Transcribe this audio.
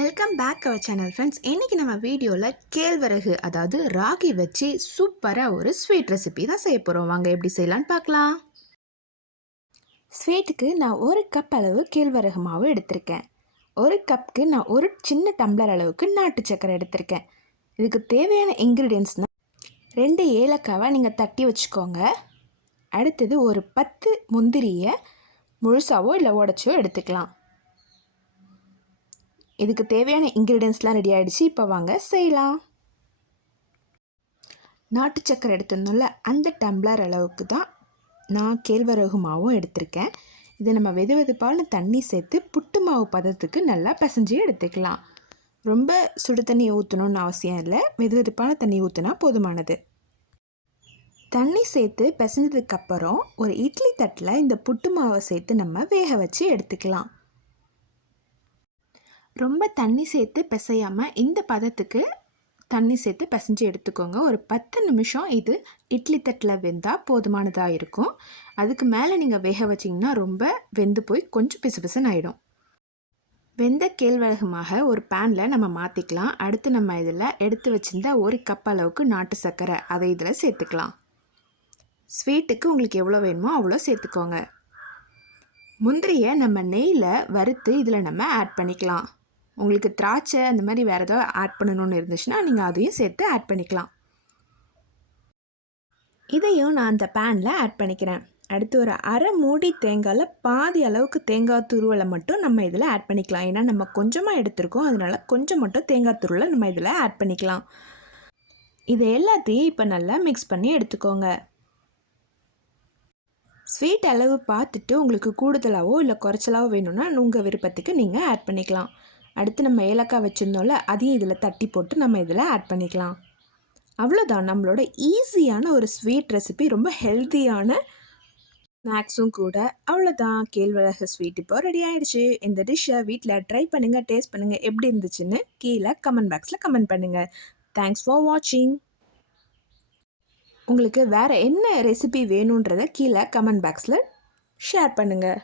Welcome back our channel friends. இன்றைக்கி நம்ம வீடியோவில் கேழ்வரகு அதாவது ராகி வச்சு சூப்பராக ஒரு ஸ்வீட் ரெசிபி தான் செய்ய போகிறோம். வாங்க எப்படி செய்யலான்னு பார்க்கலாம். ஸ்வீட்டுக்கு நான் 1 கப் அளவு கேழ்வரகு மாவு எடுத்திருக்கேன். 1 கப்புக்கு நான் ஒரு சின்ன டம்ளர் அளவுக்கு நாட்டு சக்கரை எடுத்திருக்கேன். இதுக்கு தேவையான இன்க்ரீடியன்ட்ஸ்னால் 2 ஏலக்காவை நீங்கள் தட்டி வச்சுக்கோங்க. அடுத்தது ஒரு 10 முந்திரியை முழுசாவோ இல்லை உடச்சோ எடுத்துக்கலாம். இதுக்கு தேவையான இன்க்ரீடியன்ஸ்லாம் ரெடி ஆகிடுச்சு. இப்போ வாங்க செய்யலாம். நாட்டு சக்கரை எடுத்திருந்தோம்ல, அந்த டம்ளர் அளவுக்கு தான் நான் கேழ்வரகு மாவும் எடுத்திருக்கேன். இதை நம்ம வெது வெதுப்பான தண்ணி சேர்த்து புட்டு மாவு பதத்துக்கு நல்லா பிசைஞ்சு எடுத்துக்கலாம். ரொம்ப சுடு தண்ணி ஊற்றணுன்னு அவசியம் இல்லை, வெது வெதுப்பான தண்ணி ஊற்றினா போதுமானது. தண்ணி சேர்த்து பிசைஞ்சதுக்கப்புறம் ஒரு இட்லி தட்டில் இந்த புட்டு மாவை சேர்த்து நம்ம வேக வச்சு எடுத்துக்கலாம். ரொம்ப தண்ணி சேர்த்து பிசையாமல் இந்த பதத்துக்கு தண்ணி சேர்த்து பிசைஞ்சு எடுத்துக்கோங்க. ஒரு 10 நிமிஷம் இது இட்லி தட்டில் வெந்தால் போதுமானதாக இருக்கும். அதுக்கு மேலே நீங்கள் வேக வச்சிங்கன்னா ரொம்ப வெந்து போய் கொஞ்சம் பிசுபிசுன்னு ஆகிடும். வெந்த கேழ்வரகுமாக ஒரு பேனில் நம்ம மாற்றிக்கலாம். அடுத்து நம்ம இதில் எடுத்து வச்சுருந்த 1 கப் அளவுக்கு நாட்டு சர்க்கரை அதை இதில் சேர்த்துக்கலாம். ஸ்வீட்டுக்கு உங்களுக்கு எவ்வளோ வேணுமோ அவ்வளோ சேர்த்துக்கோங்க. முந்திரியை நம்ம நெய்யில் வறுத்து இதில் நம்ம ஆட் பண்ணிக்கலாம். உங்களுக்கு திராட்சை அந்த மாதிரி வேறு ஏதாவது ஆட் பண்ணணுன்னு இருந்துச்சுன்னா நீங்கள் அதையும் சேர்த்து ஆட் பண்ணிக்கலாம். இதையும் நான் அந்த பேனில் ஆட் பண்ணிக்கிறேன். அடுத்து ஒரு அரை மூடி தேங்காயில் பாதி அளவுக்கு தேங்காய் துருவலை மட்டும் நம்ம இதில் ஆட் பண்ணிக்கலாம். ஏன்னா நம்ம கொஞ்சமாக எடுத்துருக்கோம், அதனால் கொஞ்சம் மட்டும் தேங்காய் துருவலை நம்ம இதில் ஆட் பண்ணிக்கலாம். இது எல்லாத்தையும் இப்போ நல்லா மிக்ஸ் பண்ணி எடுத்துக்கோங்க. ஸ்வீட் அளவு பார்த்துட்டு உங்களுக்கு கூடுதலாகவோ இல்லை குறைச்சலாவோ வேணும்னா உங்கள் விருப்பத்துக்கு நீங்கள் ஆட் பண்ணிக்கலாம். அடுத்து நம்ம ஏலக்காய் வச்சுருந்தோம்ல, அதையும் இதில் தட்டி போட்டு நம்ம இதில் ஆட் பண்ணிக்கலாம். அவ்வளோதான், நம்மளோட ஈஸியான ஒரு ஸ்வீட் ரெசிபி, ரொம்ப ஹெல்த்தியான ஸ்நாக்ஸும் கூட. அவ்வளோதான், கேழ்வரகு ஸ்வீட் இப்போ ரெடி ஆகிடுச்சு. இந்த டிஷ்ஷை வீட்டில் ட்ரை பண்ணுங்கள், டேஸ்ட் பண்ணுங்கள், எப்படி இருந்துச்சுன்னு கீழே கமெண்ட் பாக்ஸில் கமெண்ட் பண்ணுங்கள். தேங்க்ஸ் ஃபார் வாட்சிங். உங்களுக்கு வேறு என்ன ரெசிபி வேணுன்றதை கீழே கமெண்ட் பாக்ஸில் ஷேர் பண்ணுங்கள்.